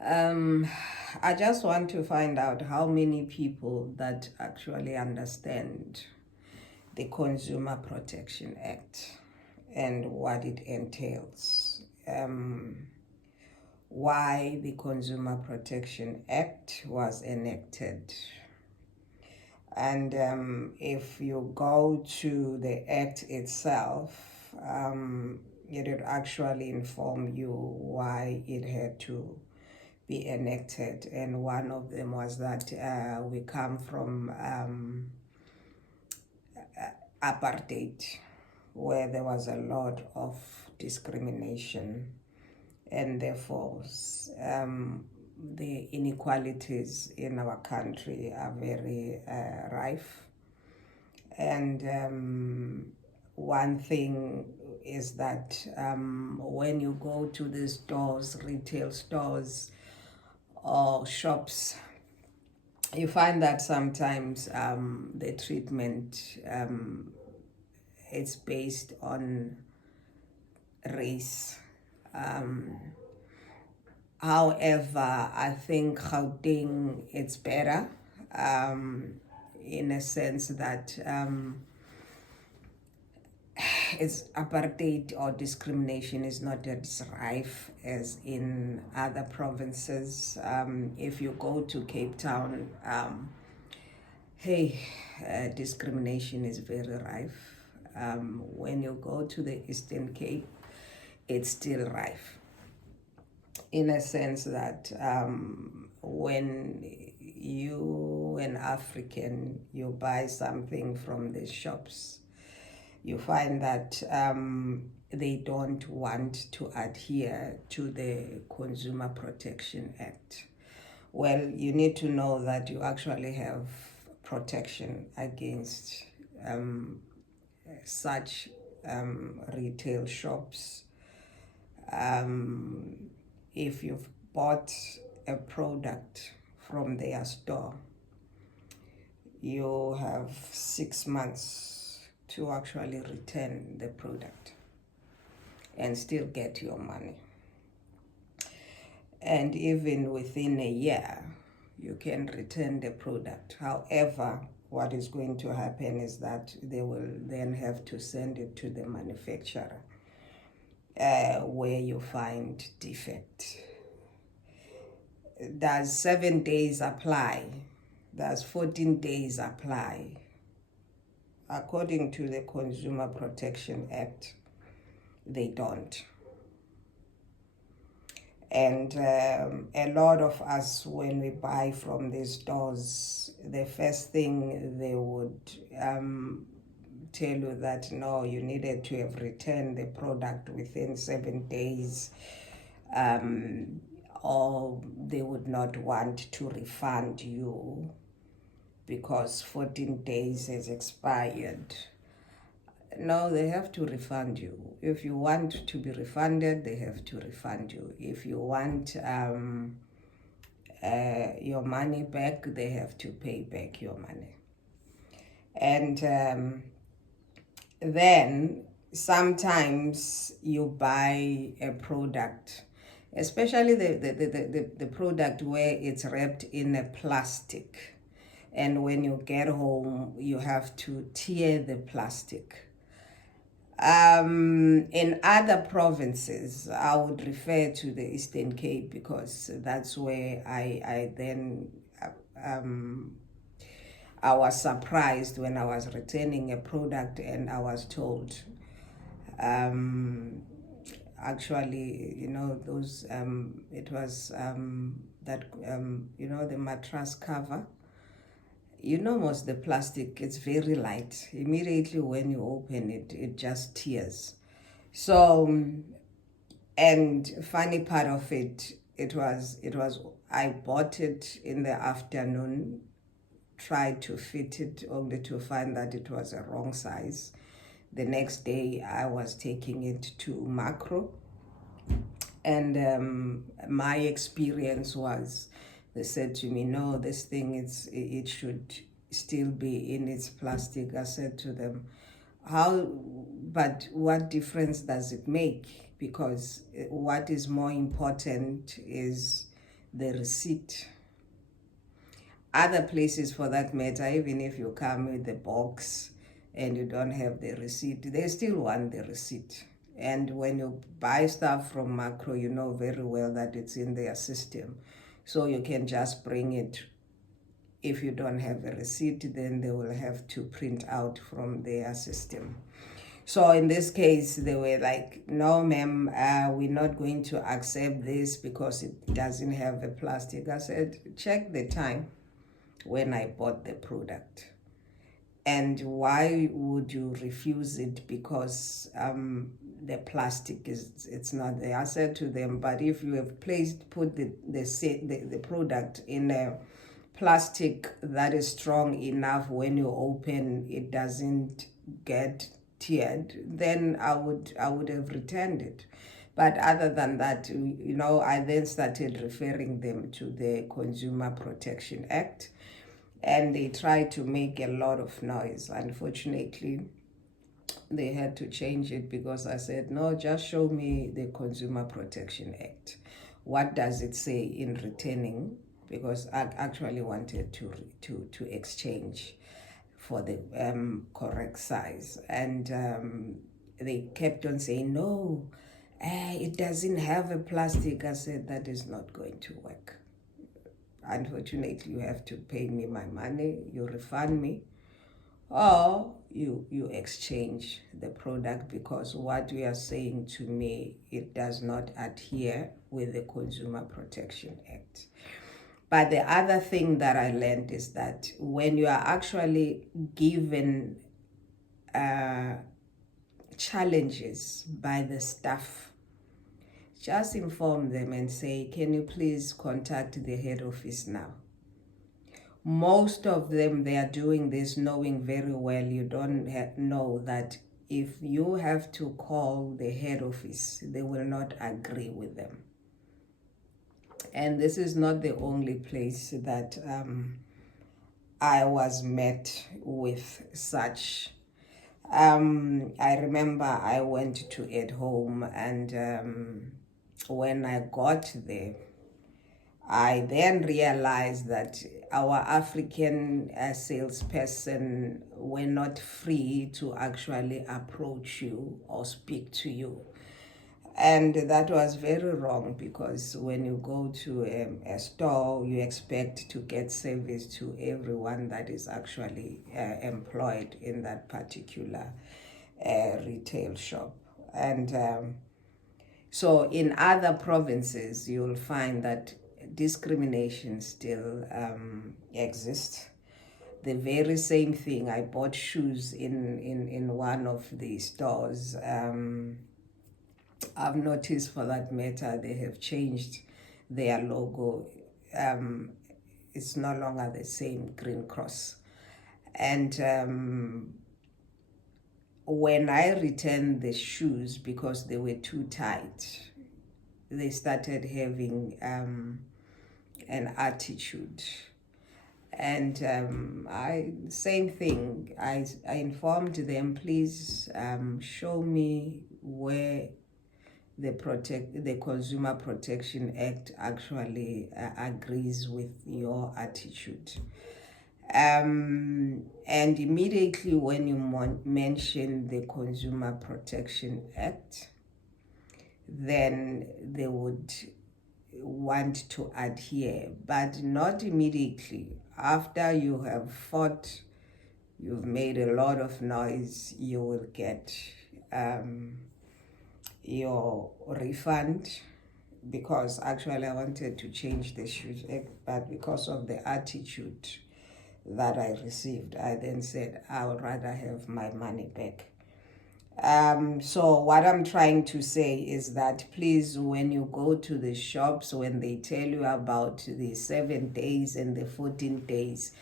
Um, I just want to find out how many people that actually understand the Consumer Protection Act and what it entails. Why the Consumer Protection Act was enacted. And if you go to the Act itself, it would actually inform you why it had to be enacted, and one of them was that we come from apartheid, where there was a lot of discrimination, and therefore the inequalities in our country are very rife. And one thing is that when you go to the stores, retail stores, or shops, you find that sometimes the treatment is based on race. However, I think Gauteng it's better in a sense that it's apartheid or discrimination is not as rife as in other provinces. If you go to Cape Town, discrimination is very rife. When you go to the Eastern Cape, it's still rife. In a sense that when you, an African, you buy something from the shops, you find that they don't want to adhere to the Consumer Protection Act. Well, you need to know that you actually have protection against such retail shops. If you've bought a product from their store, you have 6 months to actually return the product and still get your money. And even within a year, you can return the product. However, what is going to happen is that they will then have to send it to the manufacturer where you find defect. Does 7 days apply? Does 14 days apply? According to the Consumer Protection Act, they don't. And a lot of us, when we buy from these stores, the first thing they would tell you that no, you needed to have returned the product within 7 days, or they would not want to refund you because 14 days has expired. No, they have to refund you. If you want to be refunded, they have to refund you. If you want your money back, they have to pay back your money. And then sometimes you buy a product, especially the product where it's wrapped in a plastic. And when you get home, you have to tear the plastic. In other provinces, I would refer to the Eastern Cape because that's where I then I was surprised when I was returning a product and I was told actually, those it was that the mattress cover. Most the plastic, it's very light. Immediately when you open it, it just tears. So, and funny part of it, I bought it in the afternoon, tried to fit it only to find that it was a wrong size. The next day I was taking it to Macro, and my experience was, they said to me, no, this thing, it should still be in its plastic. I said to them, but what difference does it make? Because what is more important is the receipt. Other places, for that matter, even if you come with the box and you don't have the receipt, they still want the receipt. And when you buy stuff from Macro, you know very well that it's in their system. So you can just bring it. If you don't have a receipt, then they will have to print out from their system. So in this case, they were like, no, ma'am, we're not going to accept this because it doesn't have a plastic. I said, check the time when I bought the product. And why would you refuse it? Because the plastic it's not there. I said to them, but if you have put the product in a plastic that is strong enough, when you open it doesn't get teared, then I would have returned it. But other than that, I then started referring them to the Consumer Protection Act, and they tried to make a lot of noise. Unfortunately, they had to change it because I said, no, just show me the Consumer Protection Act. What does it say in returning? Because I actually wanted to exchange for the correct size. And they kept on saying, no, it doesn't have a plastic. I said, that is not going to work. Unfortunately, you have to pay me my money, you refund me, or you exchange the product, because what you are saying to me, it does not adhere with the Consumer Protection Act. But the other thing that I learned is that when you are actually given challenges by the staff, just inform them and say, can you please contact the head office now? Most of them, they are doing this knowing very well you don't know that if you have to call the head office, they will not agree with them. And this is not the only place that I was met with such. I remember I went to At Home, and when I got there, I then realized that our African salesperson were not free to actually approach you or speak to you. And that was very wrong, because when you go to a store, you expect to get service to everyone that is actually employed in that particular retail shop. And so in other provinces, you'll find that discrimination still exists. The very same thing, I bought shoes in one of the stores. I've noticed, for that matter, they have changed their logo. It's no longer the same green cross. And when I returned the shoes because they were too tight, they started having an attitude. And same thing, I informed them, please show me where the Consumer Protection Act actually agrees with your attitude. And immediately when you mention the Consumer Protection Act, then they would want to adhere, but not immediately. After you have fought, you've made a lot of noise, you will get your refund, because actually I wanted to change the shoes, but because of the attitude that I received, I then said I would rather have my money back. So what I'm trying to say is that, please, when you go to the shops, when they tell you about the 7 days and the 14 days,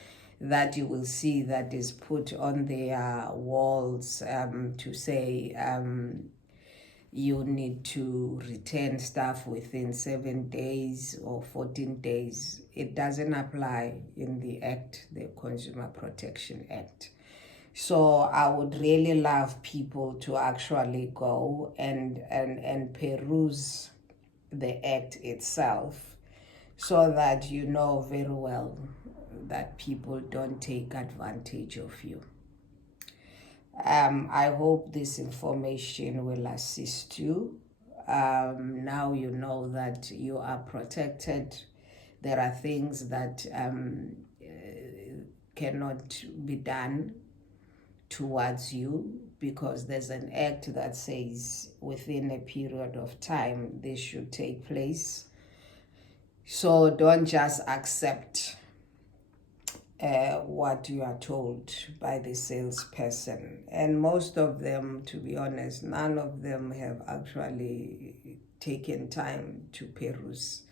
that you will see that is put on their walls to say you need to return stuff within 7 days or 14 days. It doesn't apply in the Act, the Consumer Protection Act. So I would really love people to actually go and peruse the Act itself, so that you know very well that people don't take advantage of you. I hope this information will assist you. Now you know that you are protected. There are things that cannot be done towards you because there's an act that says within a period of time this should take place. So don't just accept what you are told by the salesperson. And most of them, to be honest, none of them have actually taken time to peruse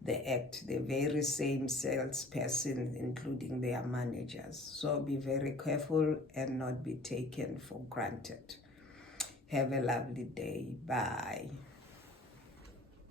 the act. The very same salesperson, including their managers. So be very careful and not be taken for granted. Have a lovely day. Bye.